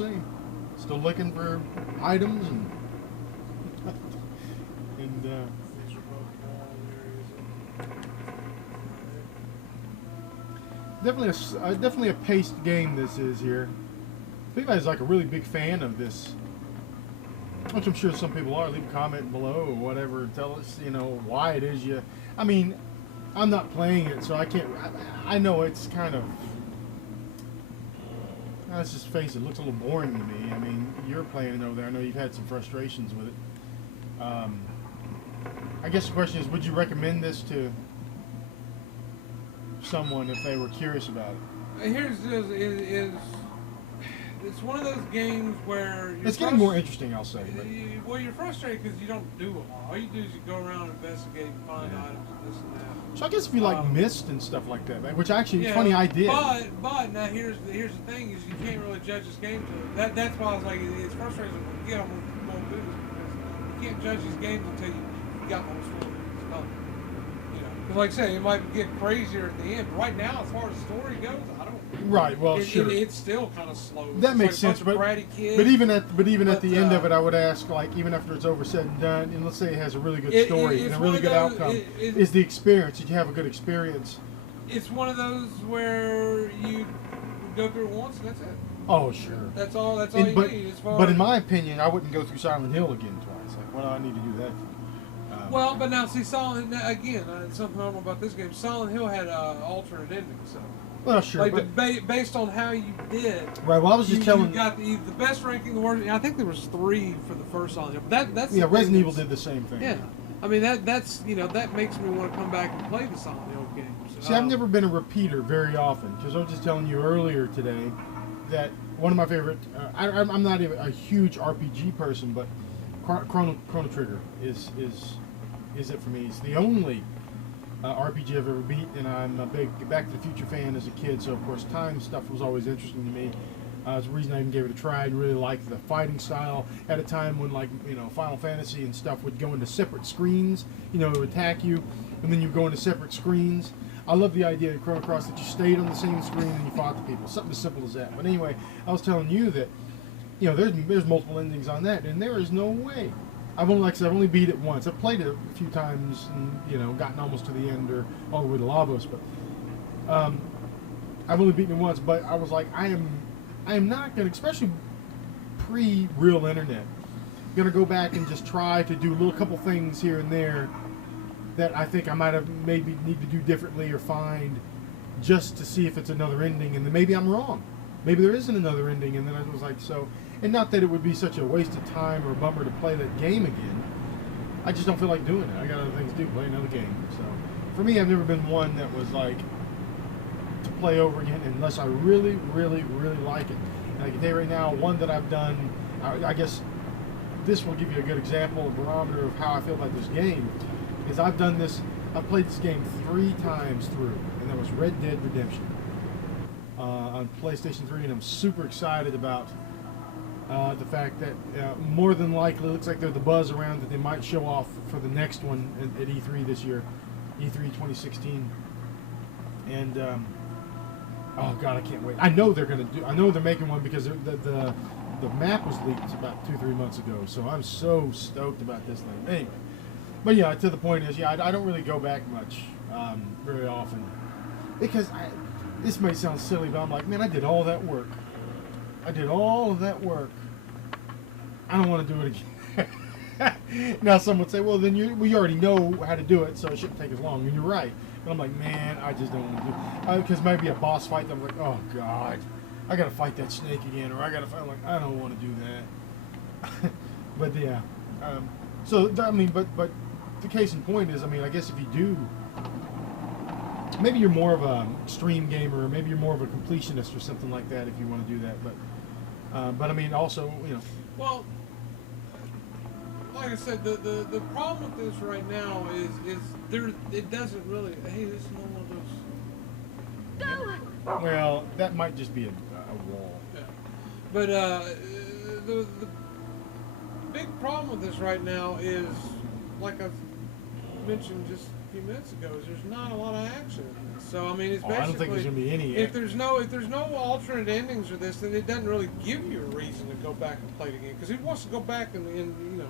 USA. Still looking for items and definitely a paced game. This is here. If anybody's like a really big fan of this, which I'm sure some people are, leave a comment below or whatever. Tell us, why it is you. I mean, I'm not playing it, so I can't. I know it's kind of. Let's just face it, looks a little boring to me. I mean, you're playing it over there. I know you've had some frustrations with it. I guess the question is, would you recommend this to someone if they were curious about it? Here's it's one of those games where it's getting more interesting, I'll say. Well, you're frustrated because you don't do a lot. All you do is you go around, investigate, find items, and this and that. So I guess if you like Myst and stuff like that, which actually, it's funny, I did. But now here's the thing is you can't really judge this game to it. That's why I was like, it's frustrating when you get on more business because you can't judge these games until you got the whole story. It's done. Because like I say, it might get crazier at the end. But right now, as far as the story goes, I don't. Right. Well, sure. It's still kind of slow. That makes sense, but even at the end of it, I would ask, like, even after it's over said and done, and let's say it has a really good story and a really good outcome, is the experience? Did you have a good experience? It's one of those where you go through it once and that's it. Oh, sure. That's all you need. But in my opinion, I wouldn't go through Silent Hill again twice. Like, well, I need to do that. Well, but now see, again, something I don't know about this game. Silent Hill had an alternate ending, so. Well, sure. Like, based on how you did. Right. Well, I was just telling. You got the best ranking, the worst. I think there was 3 for the first Silent Hill. But that's Resident Evil did the same thing. Yeah. I mean that's that makes me want to come back and play the Silent Hill games. See, I've never been a repeater very often because I was just telling you earlier today that one of my favorite. I'm not even a huge RPG person, but Chrono Trigger is it for me. It's the only RPG I've ever beat, and I'm a big Back to the Future fan as a kid, so of course time stuff was always interesting to me. It's the reason I even gave it a try. I really liked the fighting style at a time when, like, Final Fantasy and stuff would go into separate screens, to attack you, and then you go into separate screens. I love the idea in Chrono Cross that you stayed on the same screen and you fought the people. Something as simple as that. But anyway, I was telling you that, there's multiple endings on that, and there is no way. I've only beat it once. I've played it a few times and, gotten almost to the end or all the way to Lavos, but I've only beaten it once. But I was like, I am not going to, especially pre-real internet, going to go back and just try to do a little couple things here and there that I think I might have maybe need to do differently or find just to see if it's another ending, and then maybe I'm wrong. Maybe there isn't another ending, and then I was like, so... And not that it would be such a waste of time or a bummer to play that game again. I just don't feel like doing it. I got other things to do, play another game. So, for me, I've never been one that was like to play over again unless I really, really, really like it. And I can tell you right now, one that I've done, I guess this will give you a good example, a barometer of how I feel about this game, is I've played this game 3 times through, and that was Red Dead Redemption on PlayStation 3, and I'm super excited about the fact that more than likely, it looks like there's the buzz around that they might show off for the next one at E3 this year, E3 2016. And oh god, I can't wait. I know they're making one because the map was leaked about 2-3 months ago. So I'm so stoked about this thing. Anyway, but yeah, to the point is, I don't really go back much very often because this might sound silly, but I'm like, man, I did all that work. I did all of that work. I don't want to do it again. Now some would say, well, then we already know how to do it, so it shouldn't take as long. And you're right. But I'm like, man, I just don't want to do it. Because maybe a boss fight, I'm like, oh, God. I got to fight that snake again. Or I got to fight, I'm like, I don't want to do that. But, yeah. So, I mean, but the case in point is, I mean, I guess if you do, maybe you're more of a extreme gamer, or maybe you're more of a completionist or something like that if you want to do that. But I mean, also, Well, like I said, the problem with this right now is it doesn't really. Hey, this is not one of those. Well, that might just be a wall. Yeah. But the big problem with this right now is, like I've mentioned just few minutes ago, is there's not a lot of action in this. So I mean, it's basically. I don't think there's gonna be any. If there's no alternate endings or this, then it doesn't really give you a reason to go back and play it again. Because who wants to go back and you know.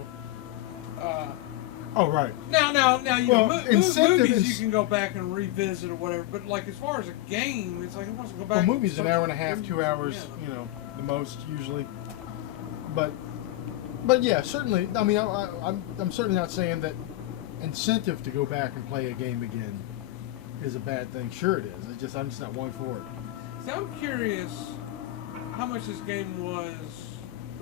Oh right. Now you know, movies is, you can go back and revisit or whatever. But like as far as a game, it's like who wants to go back. Well, movies an hour and a half, 2 hours. Yeah. You know, the most usually. But yeah, certainly. I mean, I'm certainly not saying that incentive to go back and play a game again is a bad thing. Sure it is. I'm just not one for it. So I'm curious how much this game was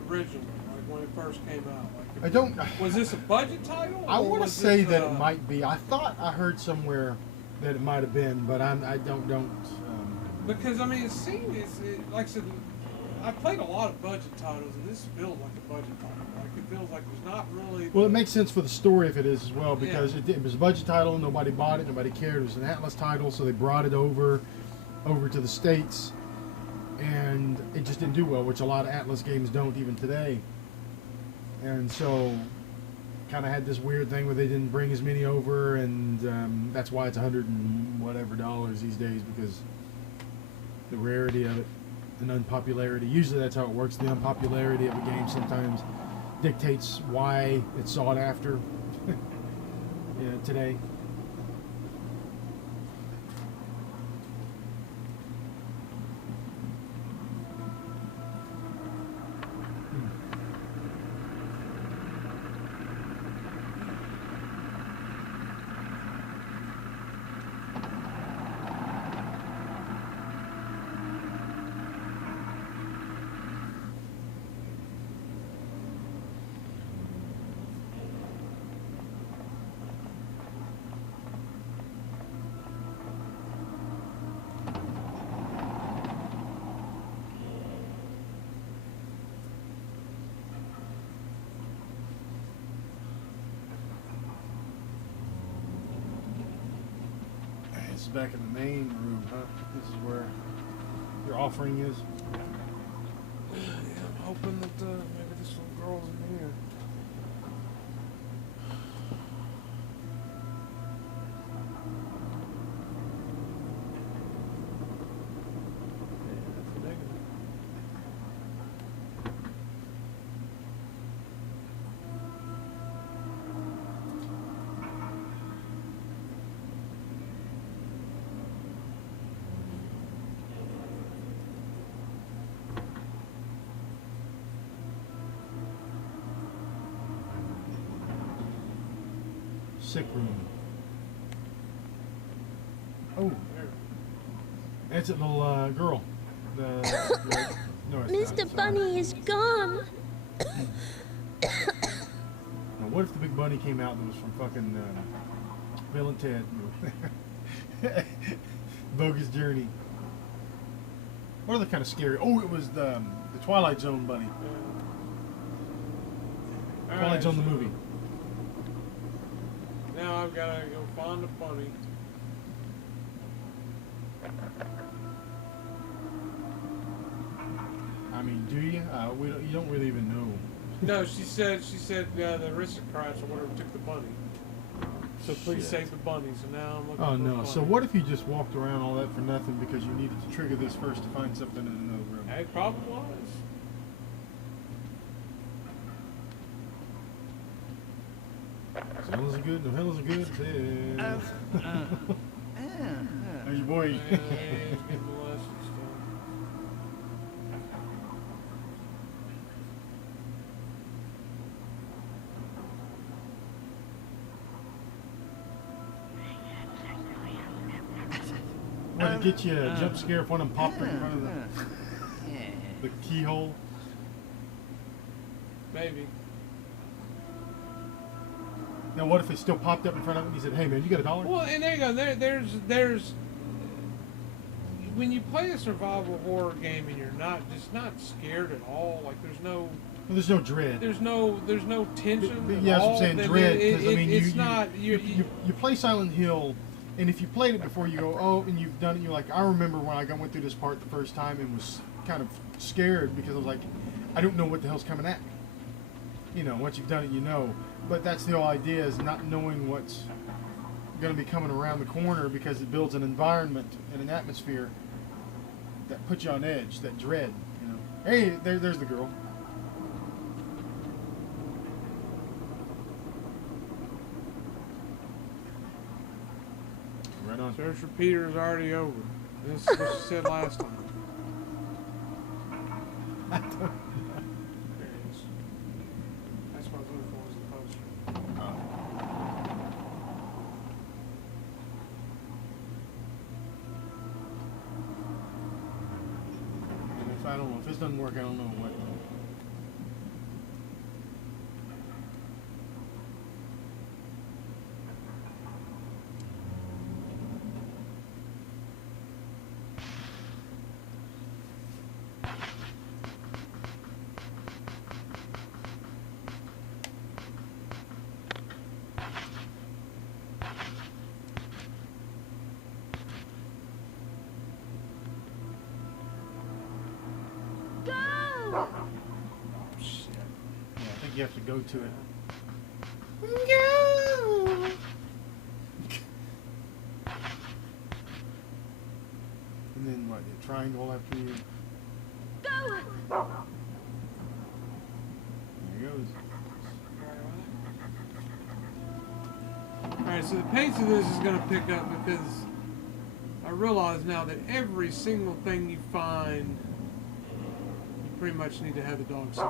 originally, like when it first came out. Like, I don't. Was this a budget title? I want to say that it might be. I thought I heard somewhere that it might have been, but I don't. Because I mean, like I said, I played a lot of budget titles, and this feels like a budget title. Like it feels like there's not really. Well, it makes sense for the story if it is as well, because it was a budget title. Nobody bought it. Nobody cared. It was an Atlus title, so they brought it over to the States, and it just didn't do well, which a lot of Atlus games don't even today. And so, kind of had this weird thing where they didn't bring as many over, and that's why it's $100 and whatever these days, because the rarity of it and unpopularity. Usually that's how it works. The unpopularity of a game sometimes dictates why it's sought after today. Back in the main room, huh? This is where your offering is. Yeah, I'm hoping that maybe this little girl's in here. Yeah, that's a negative. Sick room. Oh, that's a little girl. No, it's Mr. not, Bunny is gone. Now, what if the big bunny came out that was from fucking Bill and Ted? Bogus Journey. What are they kind of scary? Oh, it was the Twilight Zone bunny. Twilight Zone the movie. Now I've got to go find a bunny. I mean, do you? You don't really even know. No, she said the aristocrats or whatever took the bunny. So please save the bunny. So now I'm looking Oh for a no! bunny. So what if you just walked around all that for nothing because you needed to trigger this first to find something in another room? It probably was. Hell is good. No hell is good. There's your boy. Yeah, he's getting molested still. Want to get you a jump scare if one of them popped in front of the keyhole? Maybe. Now, what if it still popped up in front of him and he said, "Hey, man, you got $1?" Well, and there you go. There's when you play a survival horror game and you're not scared at all. Like there's no dread. There's no tension. Yeah, that's what I'm saying, dread. Because I mean, you play Silent Hill, and if you played it before, you go, oh, and you've done it. You're like, I remember when I went through this part the first time and was kind of scared because I was like, I don't know what the hell's coming at me. You know, once you've done it, you know. But that's the whole idea, is not knowing what's going to be coming around the corner because it builds an environment and an atmosphere that puts you on edge, that dread, you know. Hey, there's the girl. Right on. Search for Peter is already over. This is what she said last time. I don't know. There it is. That's what I was looking for, was the poster. Oh. And if I don't know, if this doesn't work, I don't know what. You have to go to it. Go. And then what? The triangle after you. Go. There he goes. Alright, so the pace of this is going to pick up because I realize now that every single thing you find, you pretty much need to have the dog sniff.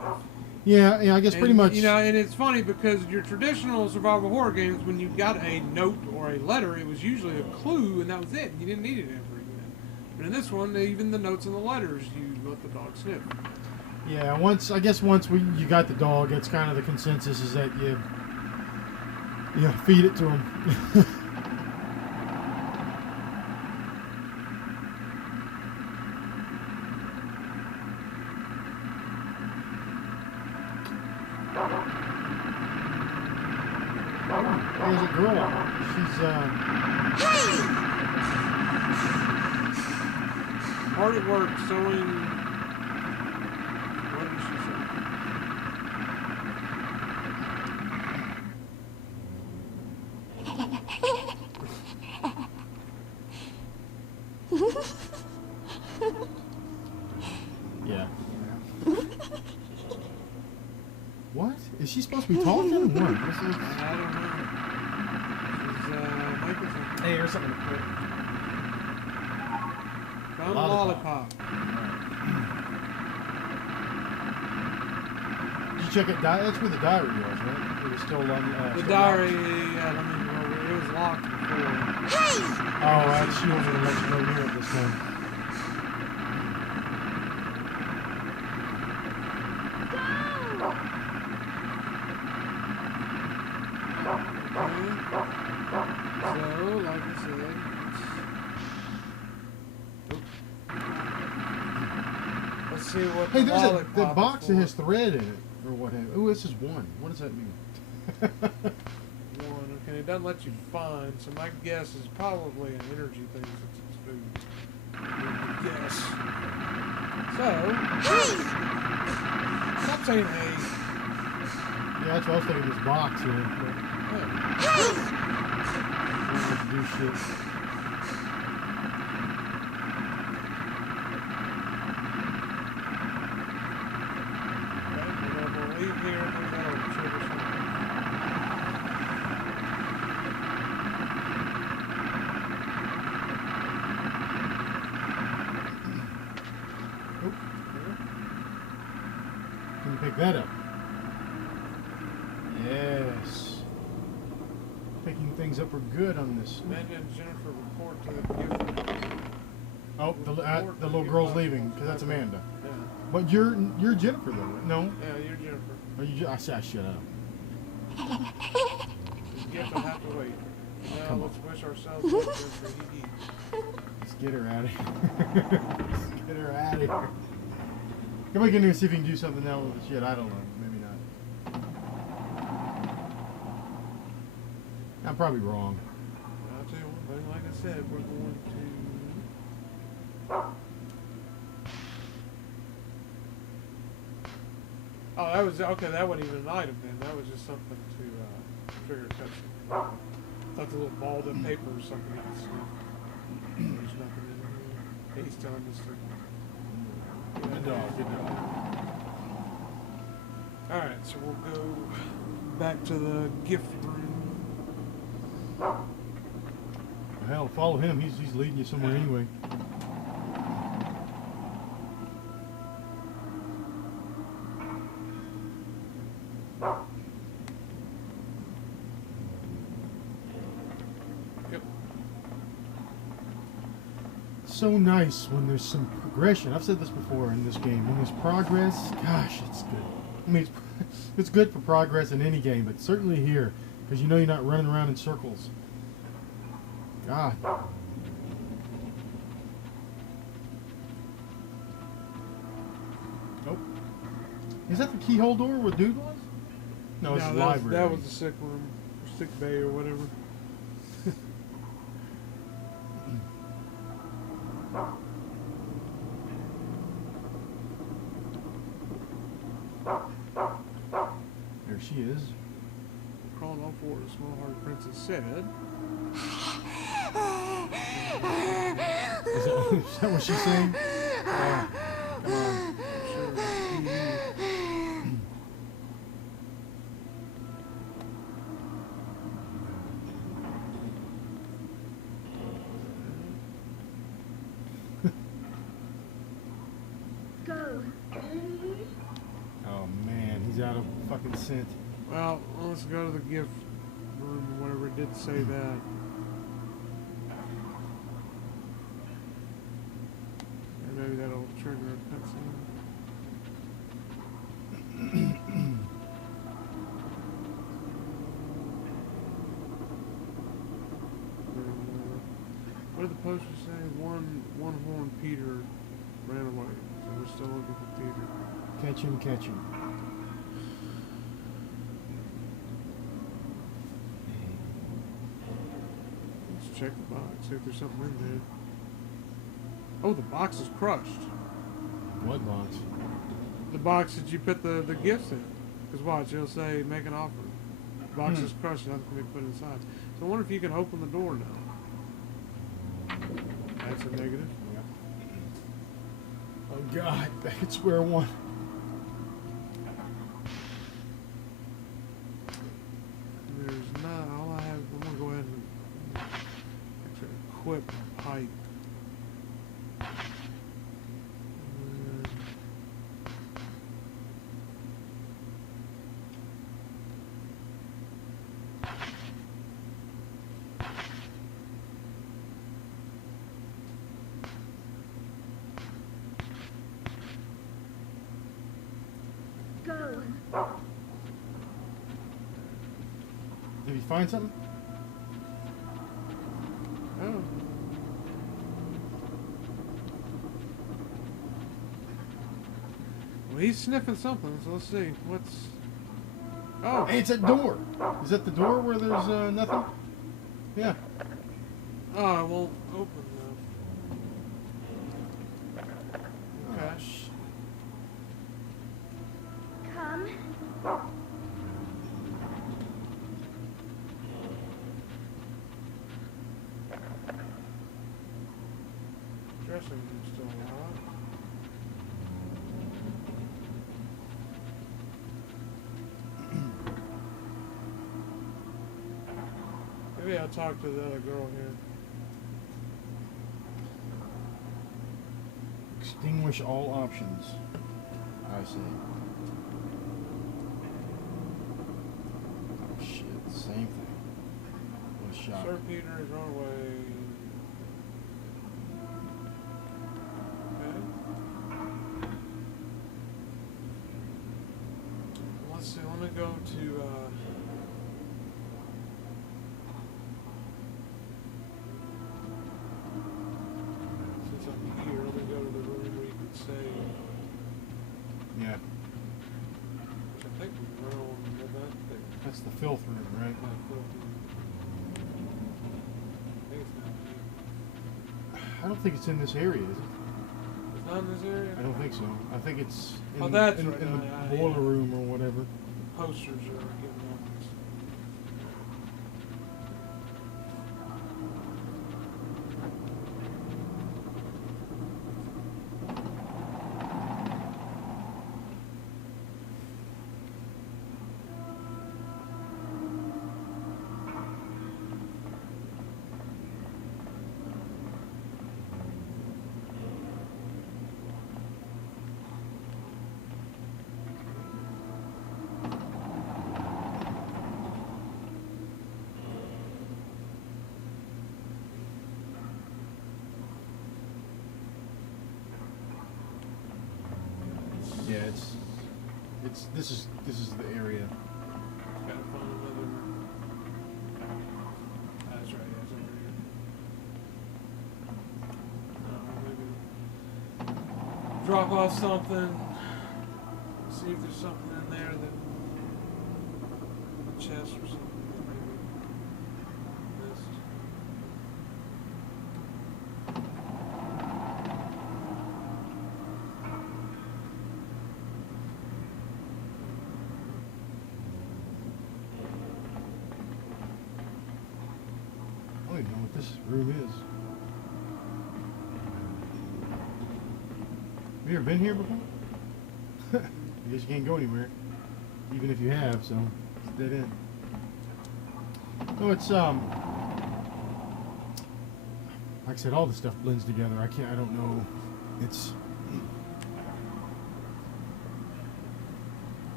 Yeah, I guess pretty much. You know, and it's funny because your traditional survival horror games, when you got a note or a letter, it was usually a clue, and that was it. You didn't need it ever again. But in this one, even the notes and the letters, you let the dog sniff. Yeah, I guess once you got the dog, it's kind of the consensus is that you feed it to him. There's a girl. She's hard at work sewing. What did she say? Yeah. What? Is she supposed to be talking or what? I don't know. She's making something. Hey, here's something to put. Found a lollipop. Did you check it? That's where the diary was, right? It was still on. The diary, yeah, it was locked before. Hey! Oh, she wanted to let you know near it this time. So, like I said, let's see what. Hey, there's a lollipop box that is has thread in it, or what have you. Oh, this is one. What does that mean? for. One, okay, it doesn't let you find, so my guess is probably an energy thing since it's food. Yes. So, stop saying hey. Yeah, that's what I was thinking. This box here. Do shit. We'll leave here and then that'll trigger something. Can you pick that up? Yes. Picking things up are good on this. Amanda and Jennifer report to the gift. Oh, the little girl's leaving because that's Amanda. Yeah. But you're Jennifer though, right? No? Yeah, you're Jennifer. Are you? I shut up. The gift will have to wait. Now Come let's wish ourselves luck for hee. Let's get her out of here. Let's get her out of here. Come back in here and see if you can do something now with the shit. I don't know. Maybe not. I'm probably wrong. I'll tell you one thing, like I said, we're going to... Oh, that was, okay, that wasn't even an item then. That was just something to trigger a cutscene. Thought the little ball of paper or something else. There's nothing in there. He's telling us to. Good dog, good dog. Alright, so we'll go back to the gift room. Well, hell, follow him. He's leading you somewhere anyway. Yep. So nice when there's some progression. I've said this before in this game. When there's progress, gosh, it's good. I mean, it's good for progress in any game, but certainly here, because you know you're not running around in circles. God. Nope. Is that the keyhole door where dude was? No, it's the library. That was the sick room, or sick bay, or whatever. There she is. Crawling all fours, small-hearted princess said. Is that what she's saying? Come on. Go. Oh man, he's out of fucking scent. Well, let's go to the gift room or whatever it did say that. And maybe that'll trigger a cutscene. What did the poster say? One horn Peter ran away. So we're still looking for Peter. Catch him, catch him. Let's check the box, see if there's something in there. Oh, the box is crushed. What box? The box that you put the gifts in. Because watch, it'll say make an offer. The box is crushed, nothing can be put inside. So I wonder if you can open the door now. That's a negative. Oh God, back at square one. There's not, all I have, I'm going to go ahead and actually equip the pipe. Go. Did he find something? Oh. Well, he's sniffing something, so let's see. What's... Oh! Hey, it's that door. Is that the door where there's nothing? Yeah. Oh, it won't open though. Okay. Gosh. Come. Dressing room's still locked. Maybe I'll talk to the other girl here. Extinguish all options. I see. Oh shit, same thing. What a shock. Sir Peter is run away. Okay. Let's see, let me go to since I'm here, let me go to the room where you can save. Yeah. Which I think we run on that thing. That's the filth room, right? I don't think it's in this area, is it? It's not in this area? I don't think so. I think it's in, Oh, that's in, right. in the Yeah. boiler room or whatever. Posters are getting on this. Yeah, this is the area. Gotta find another. That's right. That's over here. Maybe drop off something. See if there's something in there that chest or something. Maybe missed. I don't even know what this room is. Have you ever been here before? I guess you can't go anywhere, even if you have. So it's dead end. Oh, it's like I said, all the stuff blends together. I don't know. It's.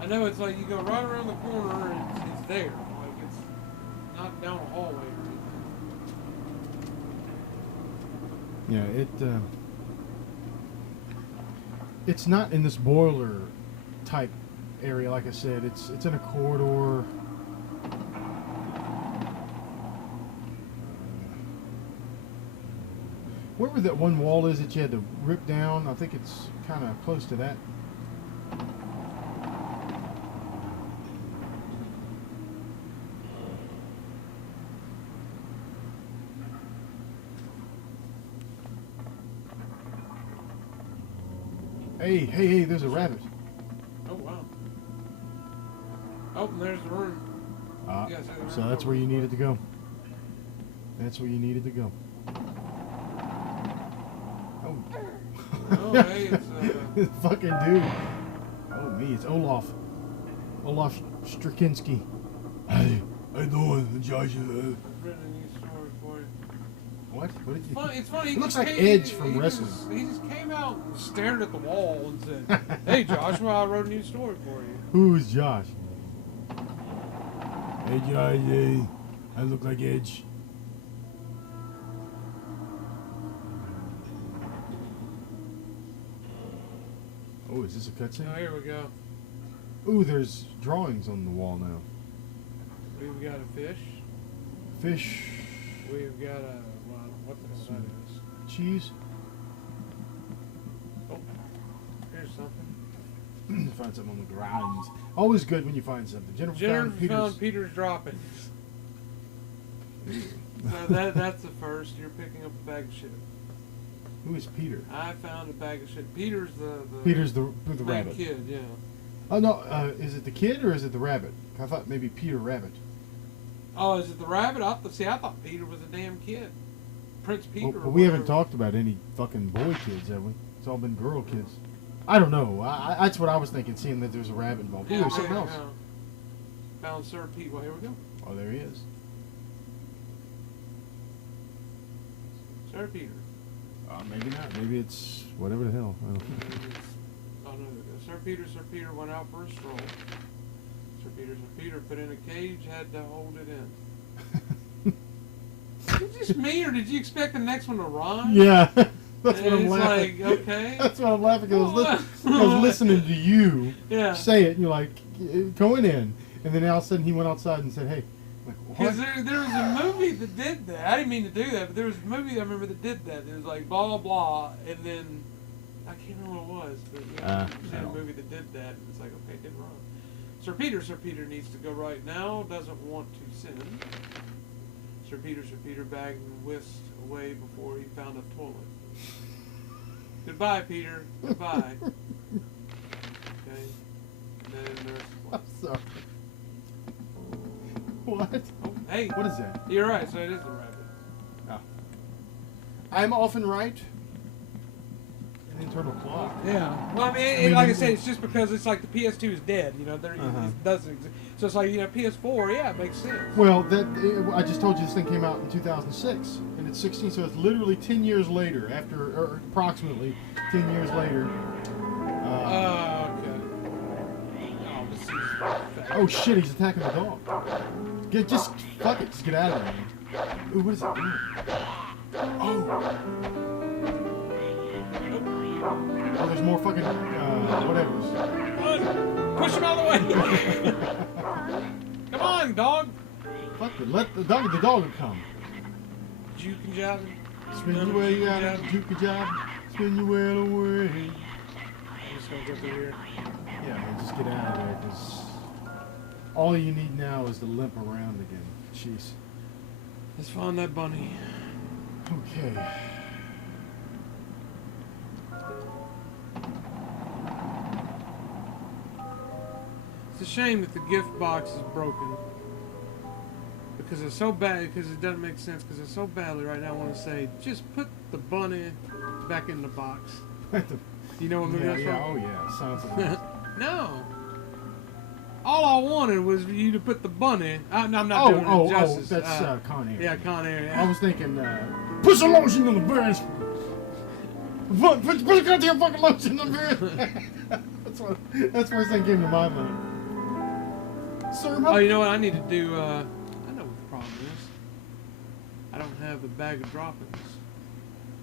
I know it's like you go right around the corner and it's there. Like it's not down a hallway or anything. Yeah, it's not in this boiler type area. Like I said, it's in a corridor. Wherever that one wall is that you had to rip down, I think it's kind of close to that. Hey, there's a rabbit. Oh, wow. Oh, and there's the room. So that's where you needed to go. That's where you needed to go. Oh. Oh, hey, it's fucking dude. Oh, me, it's Olaf. Olaf Straczynski. Hey, how you doing, Josh? I've written a new story for you. What? What did you? It's funny. It looks like Edge from wrestling. He just came out and stared at the wall and said, "Hey, Joshua, I wrote a new story for you." Who's Josh? Hey, Josh. Hey, I look like Edge. Oh, is this a cutscene? Oh, here we go. Ooh, there's drawings on the wall now. We've got a fish. Fish. We've got a what the hell that is? Cheese. Oh, here's something. Find something on the ground. Always good when you find something. Jennifer found Peter's droppings. So that's the first. You're picking up a bag of shit. Who is Peter? I found a bag of shit. Peter's the rabbit. kid, yeah. Oh no, is it the kid or is it the rabbit? I thought maybe Peter Rabbit. Oh, is it the rabbit? I thought Peter was a damn kid. Prince Peter. Well, we haven't talked about any fucking boy kids, have we? It's all been girl kids. I don't know. That's what I was thinking, seeing that there's a rabbit involved. Ooh, there's something else. Found Sir Pete. Well, here we go. Oh, there he is. Sir Peter. Maybe not. Maybe it's whatever the hell. I don't know. Oh no, Sir Peter went out for a stroll. Sir Peter put in a cage, had to hold it in. Is it just me, or did you expect the next one to rhyme? Yeah, that's what I'm laughing. Like, okay. That's what I'm laughing because I was listening to you say it, and you're like, going in, and then all of a sudden he went outside and said, "Hey." Because there was a movie that did that. I didn't mean to do that, but there was a movie I remember that did that. It was like blah blah blah, and then I can't remember what it was, but I've seen a movie that did that, and it's like, okay, it didn't run. Sir Peter needs to go right now. Doesn't want to sin. Sir Peter bagged and whisked away before he found a toilet. Goodbye, Peter. Goodbye. Okay. And then there's I'm sorry. What? Oh, hey. What is that? You're right. So it is the rabbit. Oh. I'm often right. An internal clock. Yeah. Well, I mean, like I said, it's just because it's like the PS2 is dead. You know, it doesn't exist. So it's like, you know, PS4. Yeah, it makes sense. Well, I just told you this thing came out in 2006, and it's 16, so it's literally 10 years later. Or approximately 10 years later. Okay. Oh, this is. Oh shit! He's attacking the dog. Just fuck it. Just get out of there. Ooh, what is it? Oh. Oh, there's more fucking whatevers. Run! Push him out of the way! Come on, dog! Fuck it. Let the dog will come. Juke and job. Spin your way out of juke a job. Spin your way away. I'm just gonna go through here. Yeah, man, just get out of there, because all you need now is to limp around again. Jeez. Let's find that bunny. Okay. It's a shame that the gift box is broken. Because it's so bad, because it doesn't make sense, because it's so badly right now I want to say, just put the bunny back in the box. You know what movie that's yeah, from? oh yeah, sounds like No. All I wanted was for you to put the bunny. I'm not doing it justice. that's Con Air. Yeah, Con Air. I was thinking, put some lotion on the birds. Put the goddamn fucking lotion on the birds. That's the first thing came to my mind. Sir, Oh, you know what I need to do? I know what the problem is. I don't have a bag of droppings.